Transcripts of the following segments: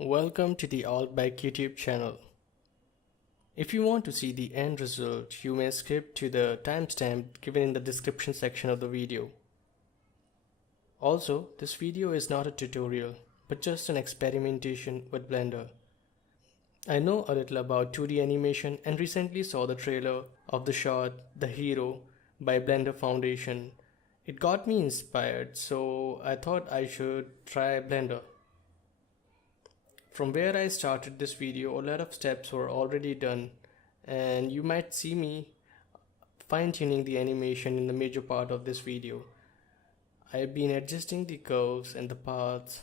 Welcome to the Allback YouTube channel. If you want to see the end result, you may skip to the timestamp given in the description section of the video. Also, this video is not a tutorial, but just an experimentation with Blender. I know a little about 2D animation and recently saw the trailer of the short The Hero by Blender Foundation. It got me inspired, so I thought I should try Blender. From where I started this video, a lot of steps were already done, and you might see me fine-tuning the animation in the major part of this video. I have been adjusting the curves and the paths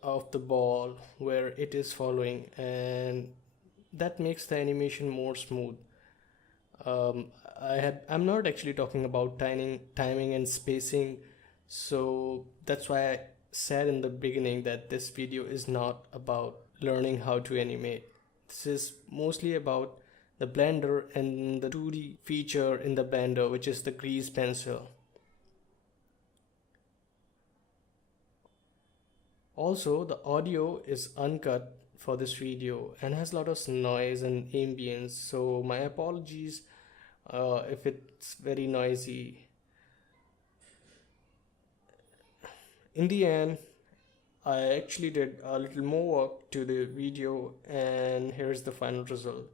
of the ball where it is following, and that makes the animation more smooth. I'm not actually talking about timing and spacing, so that's why I said in the beginning that this video is not about learning how to animate. This is mostly about the Blender and the 2D feature in the Blender, which is the grease pencil. Also, the audio is uncut for this video and has a lot of noise and ambience, so my apologies if it's very noisy. In the end, I actually did a little more work to the video, and here's the final result.